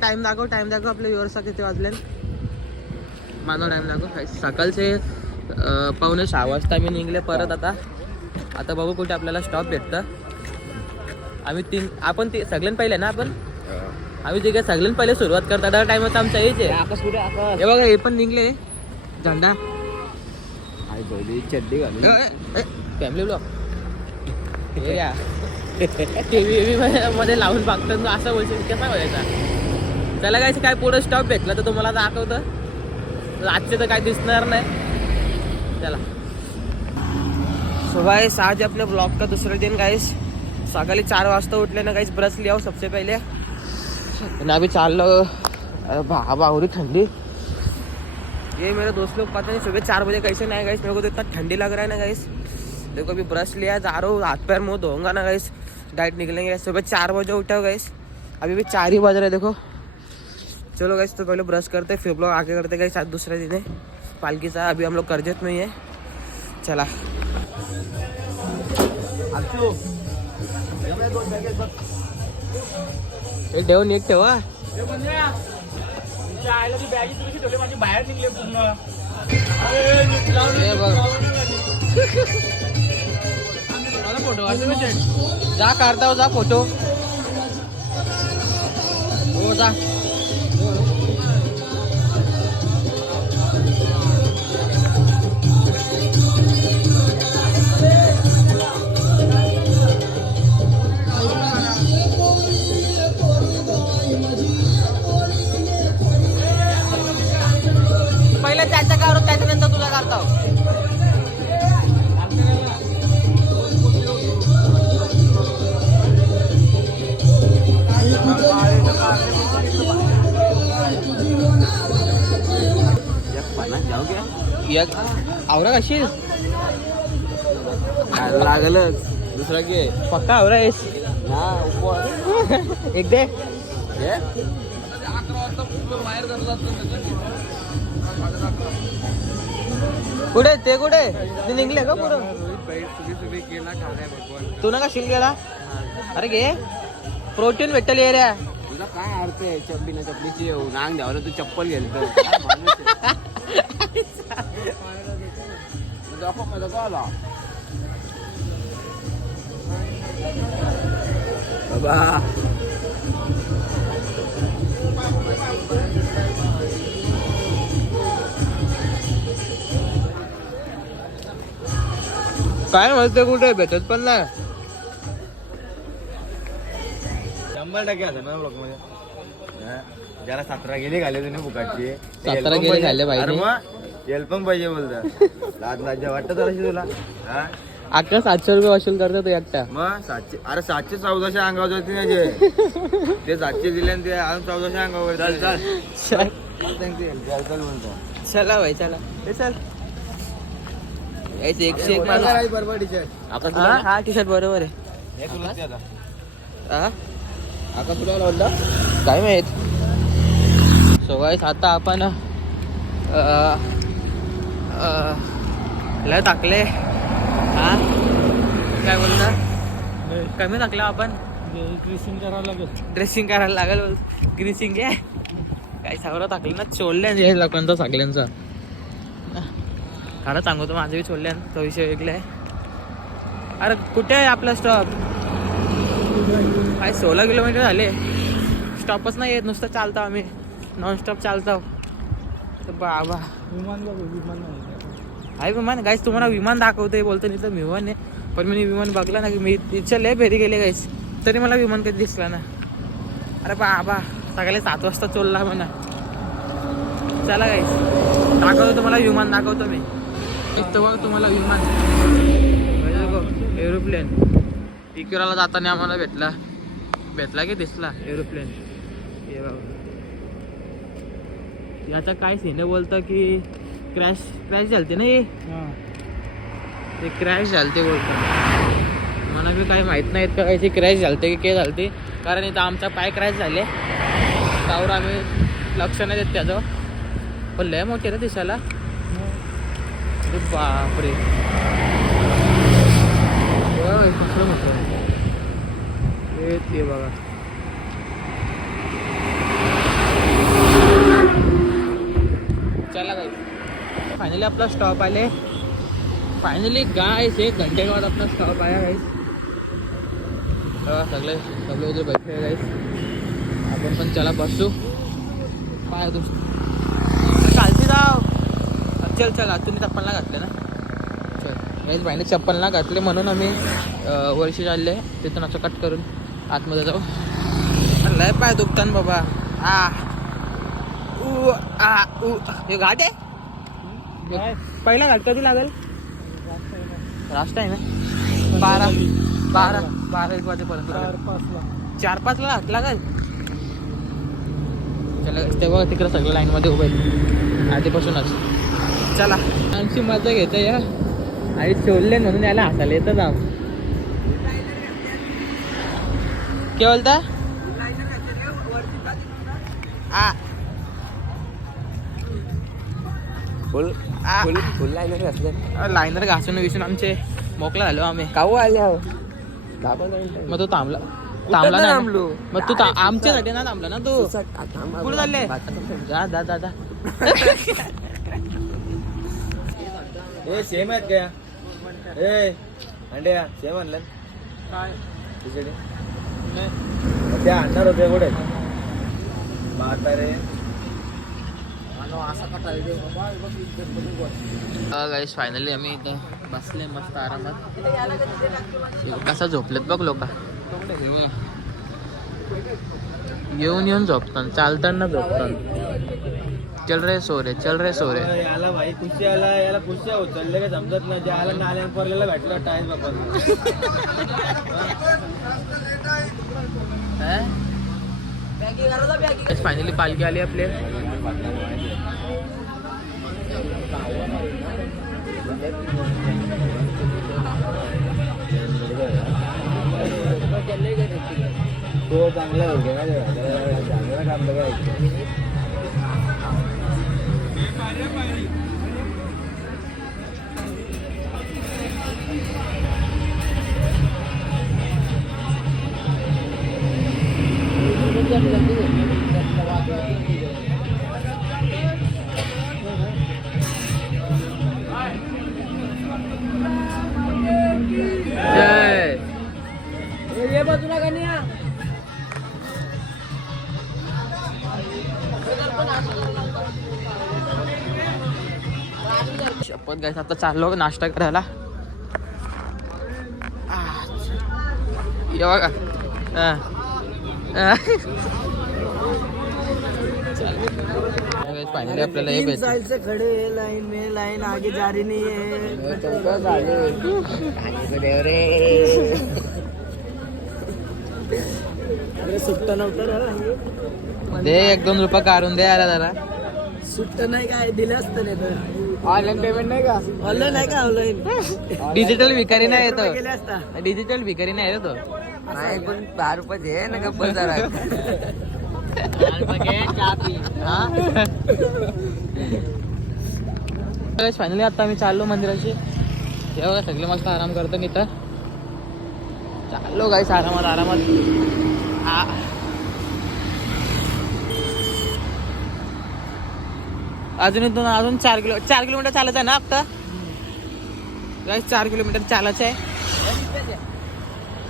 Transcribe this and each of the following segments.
Time दाखव आपल्या व्यवस्था किती वाजले. माझा टाइम दाखव. सकाळचे 5:45 वाजता मी निघले परत. आता बघू कुठे आपल्याला स्टॉप भेटतं. आपण सगळ्यां पहिले ना आम्ही तिकडे सगळ्यां पहिले सुरुवात करतात. त्या टाइमचा आमचा हेच आहे. आकाश कुठे हे बघा हे पण निघले झंडा चड्डी घालून फॅमिली ब्लॉग टीव्ही मध्ये लावून बघतात असं बोलशील कसा व्हायचा. त्याला काय पुढे स्टॉप भेटला तर तुम्हाला दाखवतं. आजचे तर काय दिसणार नाही. चला सुबह आज अपने ब्लॉग का दूसरे दिन गाइस. सकाळी 4 वाजता उठले ना गाइस. ब्रश लिया सबसे पहले ना अभी चाल बाहुरी ठंडी. ये मेरे दोस्त लोग पता नहीं सुबह 4 बजे कैसे नहीं गाइस. मेरे को तो इतना ठंडी लग रहा है ना गाइस. देखो अभी ब्रश लिया जा रहा हूँ. हाथ पैर मुँह धोऊंगा ना गाइस. डाइट निकलेंगे. सुबह 4 बजे उठा गाइस. अभी भी 4 ही बज रहे देखो. चलो गाइस तो पहले ब्रश करते फिर ब्लॉग आगे करते गाइस. आज दूसरा दिन है पालकीचा. अभी हम लोग कर्जत में ही है. चला एक ठेवून एक ठेवा. बाहेर निघले पूर्ण. फोटो जा काढता जा फोटो. हो जा. पहिलं त्याच्या काढून त्याच्यानंतर तुला काढतो. आवरा कशी लागलच दुसरा घे पक्का आवरा आहेस एक दे. कुठे ते कुठे ते निघले का पुढं. तू ना का शिल गेला. अरे घे प्रोटीन भेटल ये रे. तुझा काय अर्थ आहे चप्पी ना चप्पीची नांग द्यावलं तू चप्पल घेतो. बाबा काय म्हणते कुठे भेटत पण ना. 100% असं ना ब्लॉक मध्ये. ज्याला 17 गेले घाले तुम्ही बुकाची 17 गेले घाले पाहिजे. येल पण पाहिजे बोलतात. लाज वाटत अशी तुला. अख्खा 700 रुपये वसूल करतो तो एकटा. मग 700 अरे 714 अंगावर जाते ना जे ते 700 दिले आणि ते अजून 1400 अंगावर. चला भाई चला चल. यायचं 101 माणूस बरोबर टी-शर्ट. हा टी शर्ट बरोबर आहे. आका तुला लावला काय माहित. सो गाइस आता आपण लय टाकले. हा काय बोलता कमी टाकलं आपण. ड्रेसिंग करायला लागेल. ग्रीसिंग आहे काही सगळं टाकलं ना. चोरल्या लोकांचा सगळ्यांचा. खरं सांगतो माझं बी चोरल्या. तो विषय वेगळा आहे. अरे कुठे आहे आपला स्टॉप. काय 16 किलोमीटर झाले. स्टॉपच नाही येत. नुसतं चालतो आम्ही नॉनस्टॉप चालतो. बाबा आहे विमान गाईस. तुम्हाला विमान दाखवतोय बोलतो नाही तर विमान आहे. पण मी विमान बघला ना की मी तिच्या लय फेरी गेले गाईस तरी मला विमान कधी दिसला ना. अरे बाबा सकाळी 7 वाजता चोरला म्हणा. चला गाईस दाखवतो तुम्हाला विमान दाखवतो मी. तुम्हाला विमान एरोप्लेन इकडला जाताना आम्हाला भेटला की दिसला एरोप्लेन. हे बाबा याचा काय सीन बोलतं की क्रॅश झालते ना. ते क्रॅश झालते बोलतात. मला बी काही माहीत नाहीत का याची क्रॅश झालते की काय झालते. कारण इथं आमचा पाय क्रॅश झाले त्यावर आम्ही लक्ष नाही देत त्याचं. पण लय मोठे रे दिसायला. बापरे कसं म्हटलं ते बघा. आपला स्टॉप आले फायनली गाइस. 1 घंटे के बाद अपना स्टॉप आया गाइस. सगळे सगळे उधर बैठे गाइस. आपण पण चला बसू. पाय तू चालती जाव. चल चल तुम्ही चप्पल ना घातले ना. चल गाइस भाईने चप्पल ना घातले म्हणून आम्ही वर्षी चालले तिथून असं कट करून आतमध्ये जाऊ. लय पाय दुखतान बाबा. हे घाट आहे. पहिला घाट कधी लागेल. लास्ट आहे ना 12-1 वाजेपर्यंत. 4-5 ला घाट लागेल. चला तेव्हा तिकडे सगळं लाईन मध्ये उभे आधीपासूनच. चला आमची मजा घेतो या. आणि शोधले म्हणून याला हसायला येतं ना. काय बोलता. फुल लाईनर घातलं. लाईनर घासून विसून आमचे मोकळा झालो आम्ही. काऊ आले मग तो थांबला ना. मग तू आमच्यासाठी ना थांबला ना तू. कुठे चालले. जा जा जा जा. ए सेम आहेत क्या. ए अंड्या सेम आणलं काय तुझ्याकडे. त्या आणणार होते कुठे म्हातारे. गाईस फायनली आम्ही इथं बसले मस्त आरामात. कसा झोपलेत बघ लोक. येऊन झोपतात. चालताना झोपतात. चल रे सोरे चल रे सोरे. याला भाई खुशी आला. याला खुशी उचलले का समजत नाही. ज्याला नाल्यान पडलेला भेटला टाइम बाबा. फायनली पालखी आली आपले. तो चांगला हो गया चांगला काम बघायचं. ये बाजूला का नाही. शपथ गाइस आता चाललो नाश्ता करायला. ये बघा. फायनली आपल्याला हे भेटलं. खडे लाइन में लाइन आगे जा रही नहीं है. अरे सुट्टा नव्हतं. दे 1-2 रुपये काढून दे याला जरा. सुट्ट नाही काय दिलं असतं नाही तर. ऑनलाईन पेमेंट नाही का. ऑनलाईन आहे का. ऑनलाईन डिजिटल भिकारी नाही येतो. गेले असता. डिजिटल भिकारी नाही येतो. नाही पण 10 रुपये दे ना गप्पा जरा. फायनली आता आम्ही चाललो मंदिराशी. तेव्हा सगळे मस्त आराम करतो इथं. चाललो गाईस आरामात. अजून 4 किलोमीटर चालायचं आहे ना आता. गाईस 4 किलोमीटर चालायचं आहे.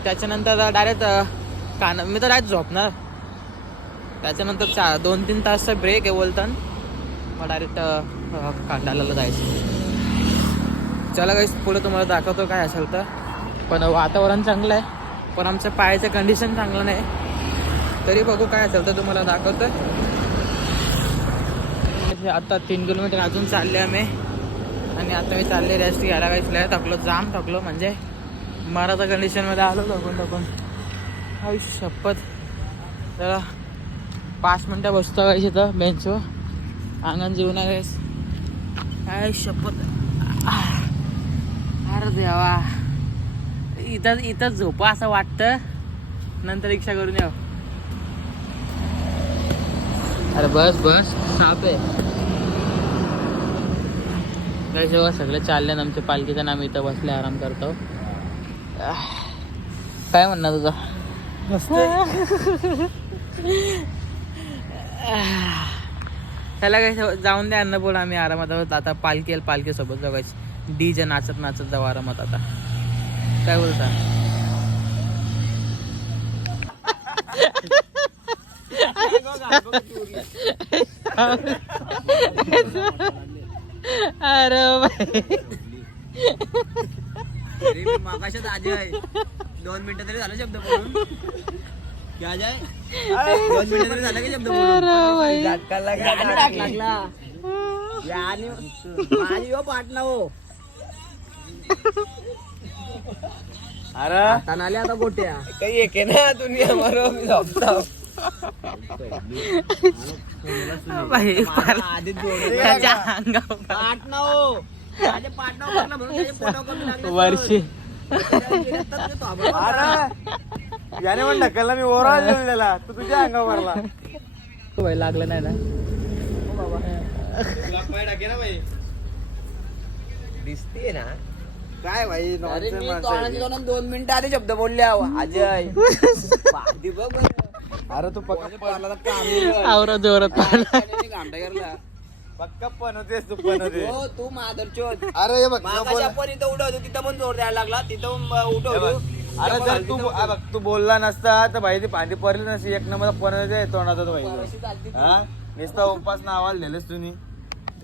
त्याच्यानंतर डायरेक्ट मी तर डायरेक्ट झोपणार. त्याच्यानंतर 2-3 तासचा ब्रेक आहे बोलताना. मग डायरेक्ट कांडाला जायचं. चला गाईस पुढे तुम्हाला दाखवतो काय असेल तर. पण वातावरण चांगलं आहे पण आमच्या पायाचं कंडिशन चांगलं नाही. तरी बघू काय असेल तर तुम्हाला दाखवतो. आता 3 किलोमीटर अजून चालले आम्ही. आणि आता मी चालले रेस्ट घ्यायला. काहीच लय थकलो म्हणजे मराठा कंडिशनमध्ये आलो थकून. आई शपथ. जरा 5 मिनटं बसतो गाईस इथं बेंचवर. अंगण जेवणार गाईस. काय शपथ. अरे देवा इथं झोपा असं वाटतं. नंतर रिक्षा करून यावं. अरे बस साप आहे. काय जेव्हा सगळे चालले ना आमच्या पालखीचं नाम. इथं बसले आराम करतो. काय म्हणणार तुझं. त्याला काय जाऊन द्या अन्न बोल, आम्ही आरामात आहोत आता. पालखी सोबत जाऊच डीजे नाचत नाचत जाऊ आरामात आता. काय बोलता? अरे मागाशात अजय 2 मिनिटं तरी झालं शब्द बोलून. क्या अजय 2 मिनिटं तरी झालं का शब्द बोलून? लागला माझी हो पाटणा हो. अरे आता नाले आता गोट्या काही एके ना दुनिया मारो मी झोपतो. बाई आधीच त्याच्या अंगावर पाटणा हो. माझे पाटणा म्हणून त्याचे फोटो कमी लागले. वर्षी अरे याने पण ढकलला, मी ओरा दिलेला, तू तुझ्या अंगावर मारला. लागलं नाही ना. दिसते ना काय भाई. अरे मी 2 मिनिटं आधी शब्द बोलले अजय. पाहती बघ बरं. अरे तू पक्का आवरा जोरात पक्का पण होतेस, तू पण होते. हो तू माधरचोद. अरे हे बघ मागाशी पण इथं उठवतो, तिथं पण जोर द्यायला लागला, तिथं उठवतो. अरे जर तू बोलला नसता तर भाई ती पांडी पडली नसती. एक नंबर पण तोंडात भाई. हा नुसता उपास नावाला लिहिलेस तुम्ही.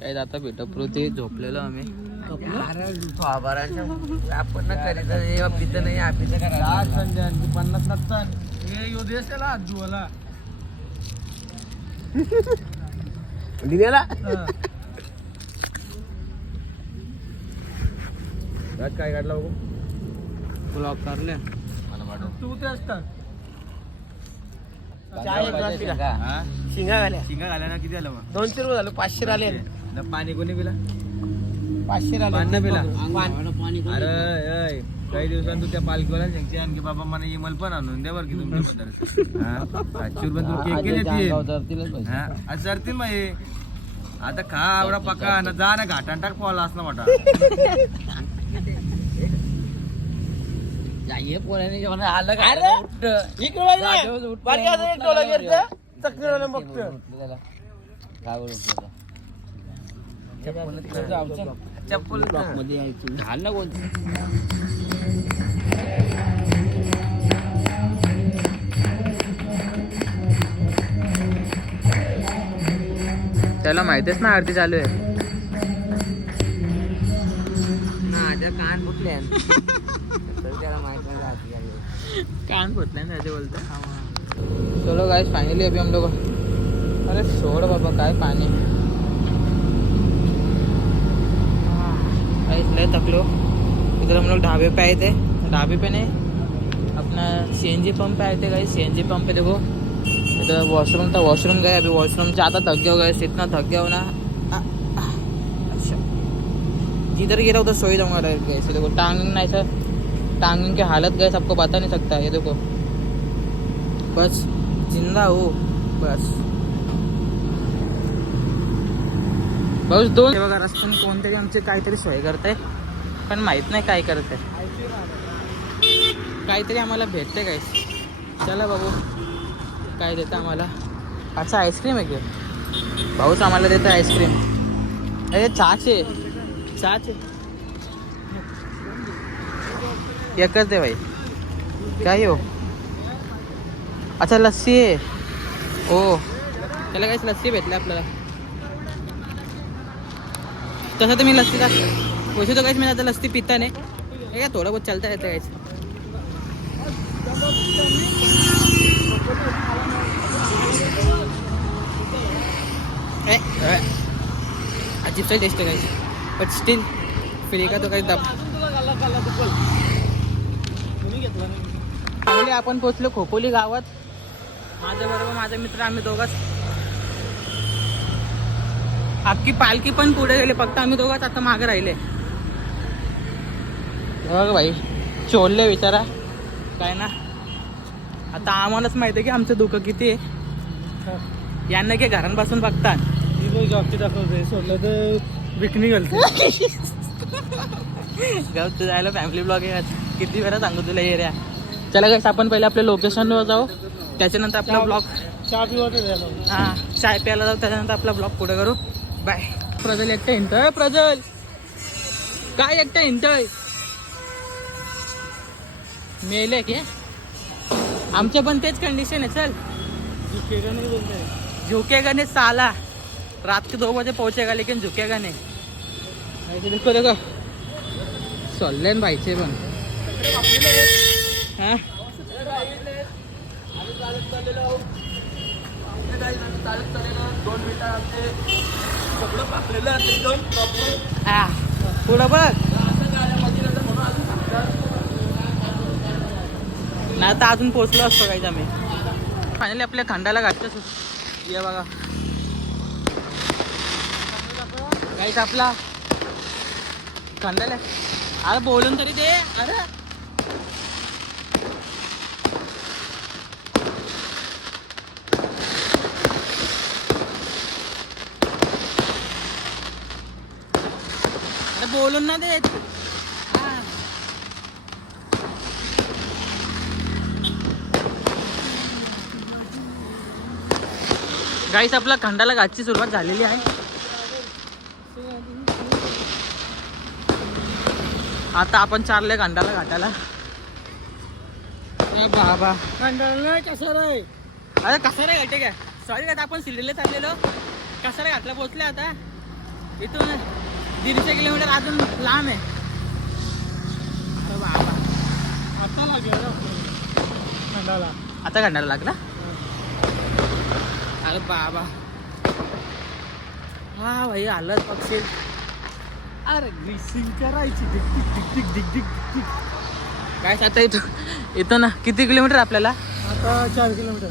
काय आता भेटो पृथ्वी झोपलेलो आम्ही. आपण पित नाही आपलं करा. 50 नसतात. दिलेला काय काढला बघू. ब्लॉक करले तू ते असतात शिंगा घाल्या. शिंगा घाल्या ना. किती आलं मग? 200 रुपये झालं. 500 आले. पाणी कोणी पिला? 500 पाणी पिला. पाणी अरे काही दिवसांत तू त्या पालखीवाला सांगते आणखी बाबा मला इमल पण आणून द्या बरं की तुमच्या 500 रुपये तू केक केले ते सरतील बाई. आता खा आवडा पक्का ना. जा ना घाटान टाक पावला असला मोठा. आलं काय चप्पल मध्ये यायची घाल ना कोणती. त्याला माहितीच ना आरती चालू आहे. कान फुटले त्याला माहित नाही. कान फुटले ना त्याचे बोलते. चलो गाइस फाइनली अभी हम लोग. अरे छोड़ बाबा काय पानी. गाइस ले तक लो. इधर हम लोग ढाबे पे आए थे. ढाबे पे नहीं अपना सीएनजी पंप पे आए थे गाइस. सीएनजी पंप पे देखो इधर वॉशरूम था. वॉशरूम गए. अभी वॉशरूम से ज़्यादा थक गया हो गए. इतना थक गया हो ना. अच्छा जिधर गिरा उधर सो ही जाऊंगा गैस. देखो टांग नहीं सर. टांग की हालत गैस आपको बता नहीं सकता. ये देखो बस जिंदा हो बस. बस 2 बघा रस्त्याने कोणतरी आमची काहीतरी सोय करते पण माहीत नाही काय करते. काहीतरी आम्हाला भेटते गाइस. चला बघू काय देतं आम्हाला. अच्छा आईस्क्रीम आहे की भाऊच आम्हाला देतं आईस्क्रीम. अरे चाचे एकच दे भाई. काय हो. अच्छा लस्सी आहे. हो त्याला काहीच लस्सी भेटली आपल्याला. तसं तर मी लस्सी का वैसे तो काहीच मी आता लस्सी पिता नाही. हे काय थोडं बहुत चलता रहता काहीच. अजीब सा टेस्ट है गाइस बट स्टिल फ्री का तो काही दाब. पहिले आपण पोचलो खोपोली गावात. माझ्याबरोबर माझा मित्र आम्ही दोघंच. अख्खी पालखी पण पुढे गेले. फक्त आम्ही दोघंच आता मागे राहिले. बघ भाई चोरले विचारा काय ना. आता आम्हालाच माहिती आहे की आमचं दुःख किती आहे. यांना की घरांपासून बघतात जॉबची दाखवते. सोडलं तर विकणी घालते. गाव जायला फॅमिली ब्लॉग आहे. किती वेळा सांगू तुला एरिया. चला गाइस आपण पहिले आपल्या लोकेशनवर जाऊ त्याच्यानंतर आपला ब्लॉग हा चाय प्यायला जाऊ, त्याच्यानंतर आपला ब्लॉग पुढे करू. बाय. प्रजल एकटं हिंडतोय. प्रजल काय एकटं हिंडतोय? मेले की आमच्या पण तेच कंडिशन आहे. चल झुकेगा नहीं साला, रात के 2 बजे पहुंचेगा लेकिन झुकेगा नहीं. देखो देखो सोडले भाईचे पण. हा पुढं बघ नाही तर अजून पोहोचलो असतो काहीच आम्ही. फायनली आपल्या खंडाला घातलं. ये बघा काहीच आपला खंडाला. अरे बोलून तरी दे. अरे बोलून ना देत. गाईस आपला खंडाला घाटची सुरुवात झालेली आहे. आता आपण चाललोय खंडाला घाटाला. बाबा खंडाला कसं रे? अरे कसं रे घाटे काय? सॉरी आता आपण सिल्लीला चाललेलो. कसं रे घाटला पोहोचले. आता इथून 150 किलोमीटर अजून लांब आहे. अरे बाबा आता लागला खंडाला. आता खंडाला लागला. अरे बाबा हा भाई आलं पक्षी. अरे ग्रीसिंग करायची. काय आता इथं ना किती किलोमीटर आपल्याला? आता 4 किलोमीटर.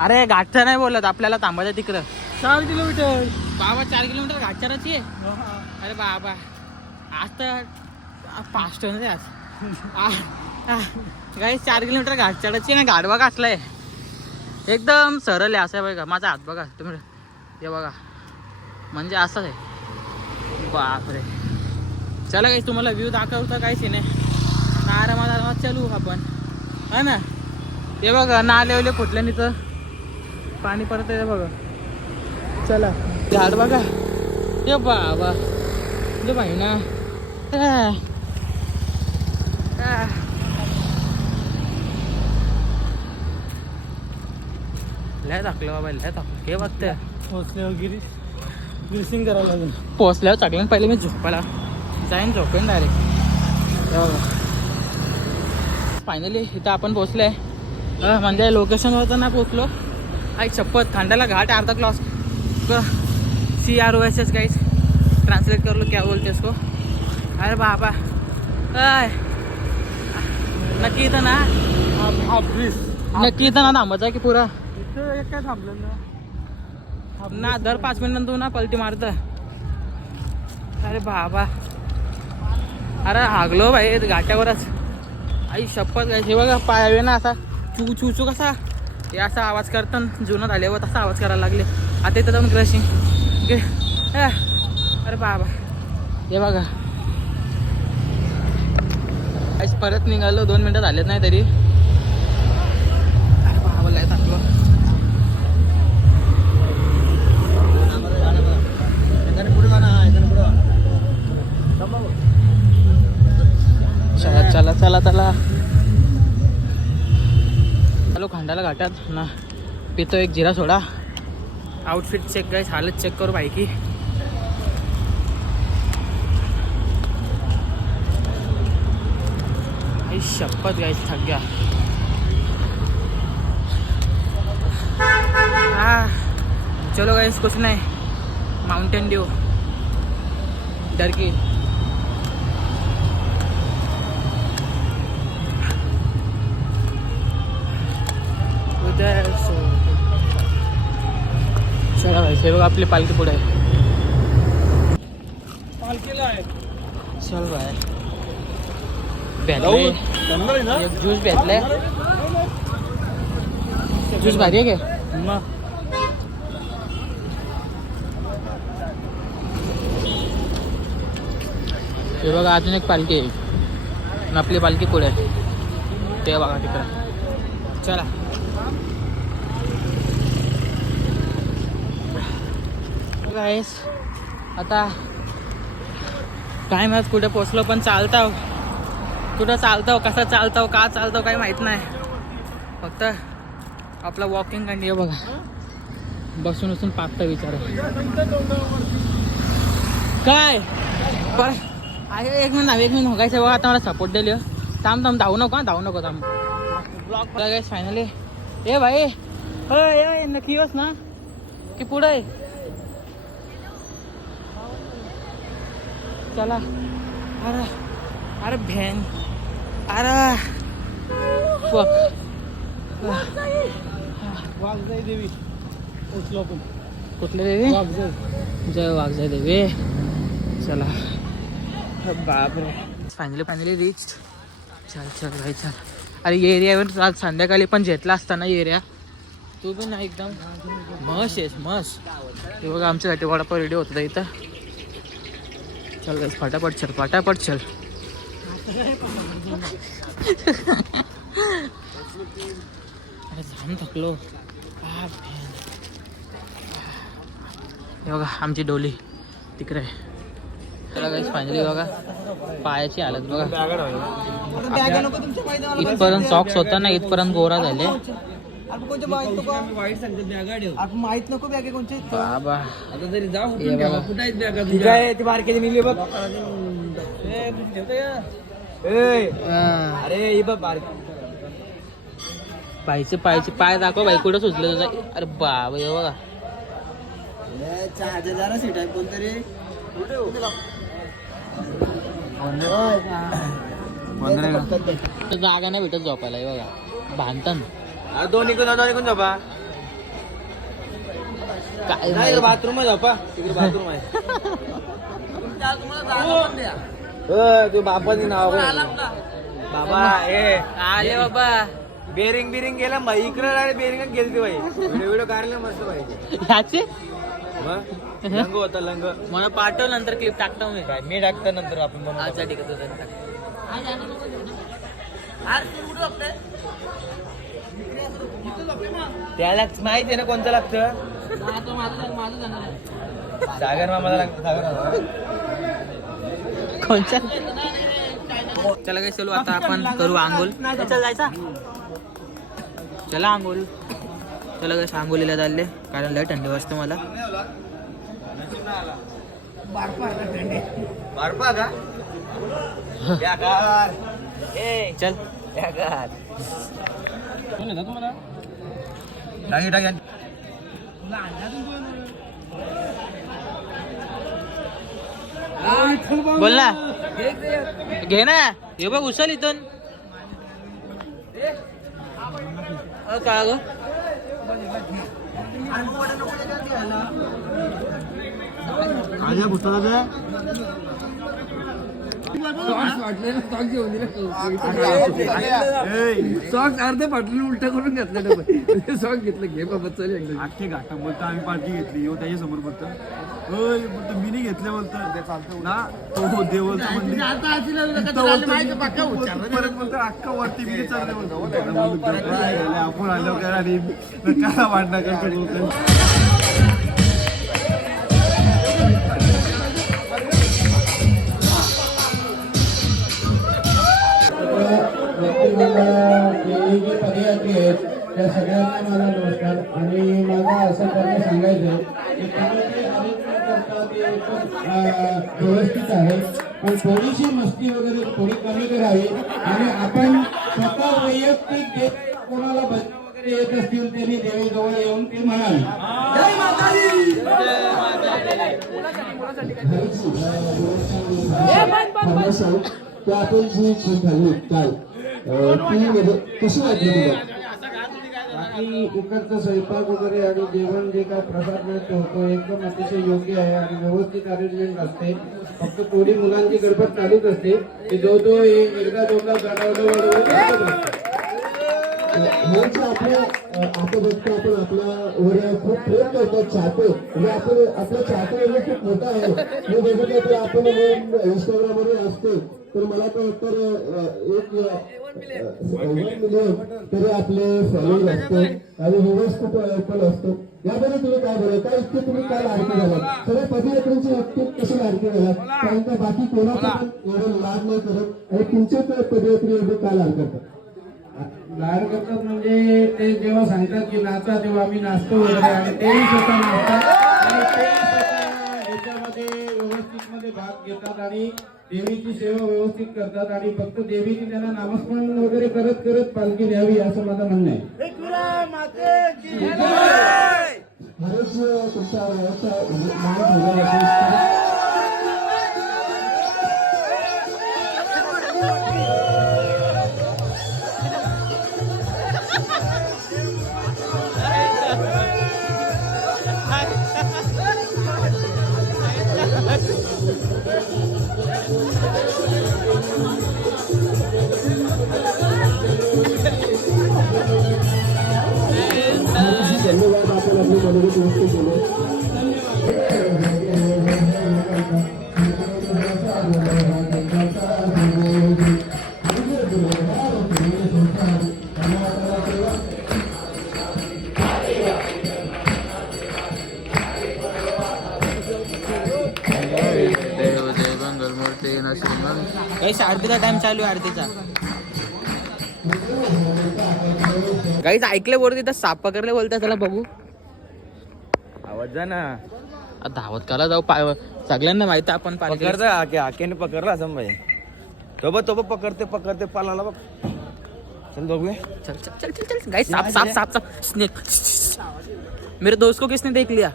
अरे घाटचं नाही बोलत, आपल्याला थांबायचं तिकडं. 4 किलोमीटर बाबा 4 किलोमीटर घाटचाराची आहे. अरे बाबा आज तर फास्ट आहे ना आज. काही 4 किलोमीटर घाट चढायची ना. घाट बघा असलाय एकदम सरळ आहे. असं आहे बघा माझा हात बघा तुम्ही. हे बघा म्हणजे असंच आहे. बापरे चला काही तुम्हाला व्ह्यू दाखवतं काहीच नाही. आरामात चालू आपण हा ना. हे बघा नाले फुटल्या तिथं पाणी परत आहे बघा. चला झाड बघा. हे बाबा जे भाई ना लय टाकलं बाबा. लय टाकलं हे बघते. पोचल्यावर ग्रीसिंग करावं लागेल. पोचल्यावर चाकल्यानं पहिले मी झोपायला जाईन. झोपेन डायरेक्ट. फायनली इथं आपण पोचलोय. म्हणजे लोकेशनवर तर नाही पोचलो. आई शपथ खंडाला घाट अर्धा क्लॉस CROSS गाइस ट्रांसलेट कर लो क्या बोलते इसको. अरे बाबा नक्की इथं ना. नक्की इथं ना थांबायचं आहे की पुरा? काय थांबलं ना दर 5 मिनिटांतून ना पलटी मारत. अरे बाबा अरे हागलो भाई घाट्यावरच. आई शपथ काय हे बघा पायावे ना असा चू चू चू कसा हे असा आवाज करतात. जुनं झाल्यावर तसा आवाज करायला लागले. आता इथं जाऊन क्रशिंग. अरे बाबा हे बघा परत निघालो. 2 मिनिटं झालेत नाही तरी. अरे बाबा लय टाकलो. चला चला चला चला चलो खंडाला घाटात ना. पितो एक जिरा सोडा. Outfit check guys. हालत चेक करो भाई की. शपथ गाइस थक गया. चलो गाइस कुछ नहीं. माउंटेन ड्यू डर की. चला भाई हे बघा आपली पालखी पुढे आहे. पालखीला आहे. चल भाई भेटले एक ज्यूस भेटले. ज्यूस भारी आहे का? हे बघा अजून एक पालखी आहे. आपली पालखी पुढे आहे ते बघा तिकडं. चला गाईस आता काय माहित कुठे पोचलो, पण चालताव कुठं चालताव, कसा चालताव, का चालताव काही माहित नाही. फक्त आपला वॉकिंग कंटिन्यू बघा, बसून बसून पाहता विचार काय पर आहे. एक मिनिट होगायचं बघा. आता मला सपोर्ट दिली. थांब धावू नको थांब. ब्लॉग काय फायनली. ए भाई ए नक्की येस ना की पुढे चला. अरे अरे भॅन अरे वाघजाई देवी पोचलो आपण. कुठले देवी? वाघजाई. जय वाघजाई देवी. चला बापरे फायनली रिच. चल भाई चल. अरे एरियावर आज संध्याकाळी पण झेतला असताना एरिया तू पण ना एकदम मस्त आहेस मस्त. हे बघा आमच्यासाठी वडापाव रेडी होत होता इथं. चल गाइस फटाफट चल. अरे जाम थकलो. हे बघा आमची डोली तिकडे. चला गाइस फायनली बघा पायाची हालत बघा. इथपर्यंत सॉक्स होता ना, इथपर्यंत गोरा झाले माहित नको बॅगे कोणचे बाबा. आता जरी जाऊ हे बघा. कुठे आहेत बॅगा ठीक आहे. ती बारकेची निघली बघ. अरे ही बघ बारकी. पायचे पाय दाखव भाई कुठं सुचलं तुझा. अरे बाबा हे बघा. जरा सीट आहे कोणतरी. जागा नाही भेटत झोपायला. हे बघा भांडण दोन्ही कोण झोपा. काय बाथरूम झोपा. तिकडे बाथरूम आहे. तू बापाची नाव बाबा हे आले बाबा. बेरिंग गेला भाई. इकडे बेरिंग गेली बाई. व्हिडिओ काढले मस्त पाहिजे. ह्याचे लंग होता लंग. मला पाठव नंतर क्लिप टाकतो मी. काय मी टाकता नंतर आपण बनवू. अच्छा ठीक आहे तुझं. त्याला माहिती आहे ना कोणतं लागतं. सागर मामाला लागतं. सागर मामा कोणच्या. चला काय चलो आता आपण करू आंघोळ. जायचा चला आंघोळ. चला काय आंघोळीला चालले कारण लय थंडी वाजते मला. बारपा का चल तुम्हाला टाकी बोल ना. घे ना. हे बघ उचल इथून. काय ग माझ्या पुस्तकाचं सॉक्स अर्धे फाटले उलट करून घेतलं. सॉक्स घेतलं. घे बाबा चल एकदा. आखे घाटा बोलतो आम्ही पार्टी घेतली हो त्याच्या समोर बोलतो होय बोलतो मी नाही घेतलं बोलतो ना तो देवल परत बोलतो अख्खा वरती मी चालले बोलतो आपण आलो करा आणि काय वाटणं करतो बोलतो. पदयात्री आहेत त्या सगळ्यांना माझा नमस्कार. आणि मला असं त्यांना सांगायचं की त्यामध्ये व्यवस्थित आहे पण थोडीशी मस्ती वगैरे थोडी कमी करावी. आणि आपण स्वतः वैयक्तिक जे कोणाला भजन वगैरे येत असतील त्यांनी देवीजवळ येऊन ते म्हणावे. तर आपण जी खाल्ली काल ती कशी वाटली तुला. बाकी इकडचा स्वयंपाक वगैरे आणि जेवण जे काय प्रसाद मिळतो तो एकदम अतिशय योग्य आहे आणि व्यवस्थित अरेंजमेंट असते. फक्त थोडी मुलांची गडबड चालूच असते की जो एकदा दोनदा गडावलं आपल्या आता बघतो आपण आपला वर खूप प्रेम करतो चाहतो म्हणजे आपण आपला चाहतो म्हणजे खूप मोठा आहे. मी बघितलं तर आपण इंस्टाग्रामवर असतो तर मला तर एक 1 मिलियन तरी आपले फॉलोअर्स असतो आणि व्ह्यूअर्स खूप पण असतो. याबद्दल तुम्ही काय बोलाल? काय इतके तुम्ही काय लाडके झालात? सगळे पदयात्रेचे इतके कसे लाडके झालात? कारण का बाकी कोणाचा पण एवढं लाड नाही करत आणि तुमचे पदयात्री एवढे काय लाड करतात? लाड करतात म्हणजे ते जेव्हा सांगतात की नाचा तेव्हा आम्ही नाचतो वगैरे आणि तेही स्वतः नाचतात आणि तेही स्वतः याच्यामध्ये व्यवस्थित मध्ये भाग घेतात आणि देवीची सेवा व्यवस्थित करतात आणि फक्त देवीने त्यांना नामस्मरण वगैरे करत करत पालखी न्यावी असं माझं म्हणणं आहे. खरंच तुमचा वयाचा मान ठेवला जातो. धन्यवाद आपण आपली मनोगत व्यक्त केले. काही आरतीचा टाइम चालू आहे आरतीचा. काहीच ऐकले बोलते तर साप पकडले बोलतात त्याला बघू. आवाज जा ना. धावत काला जाऊ सगळ्यांना माहिती आपण पकडता आकेने पकडला असं भाई. तो पकडते पालाला बघ. चल बघूया. चल चल चल चल चल गाइस साप साप साप साप स्नेक. मेरे दोस्त को किसने देख लिया?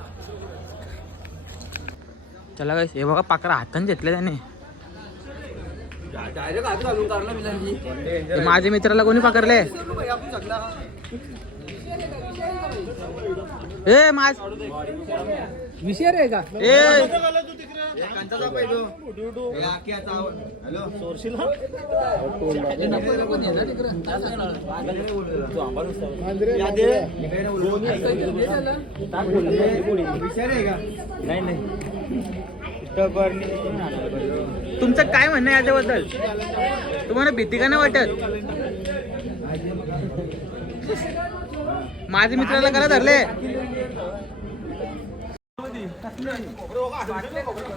चला गाइस हे बघा पाकरा हाताने घेतले त्याने. माझ्या मित्राला कोणी पकडले? ए माझ विषय रे का? ए तुमचं काय म्हणणं आहे याच्याबद्दल? तुम्हाला भीती का नाही वाटत? माझ्या मित्राला करा धरले.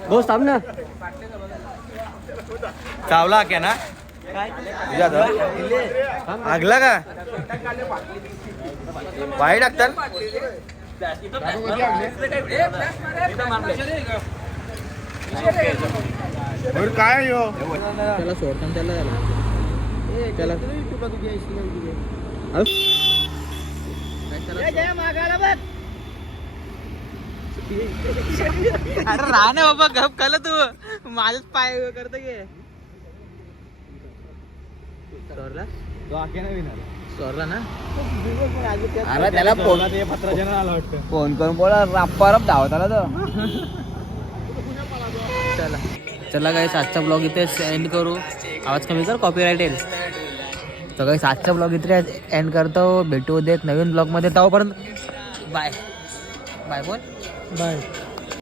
दोस्त थांब ना. चावला क्या ना आगला का वाईट टाकतात. काय हो त्याला सोडताना त्याला अरे राह ना बाबा गप कल तू माझच पाय करत गे. सोरला ना. अरे त्याला फोन फोन करून बोला राप्पा धावत आला तो. चला चला गाइस आजचा ब्लॉग इथे एंड करू. आवाज कमी कर कॉपीराइट येईल. तर गाइस आजचा ब्लॉग इथे एंड करतो. भेटू उद्या एक नवीन ब्लॉग मध्ये. तोपर्यंत बाय बाय बोल. बाय.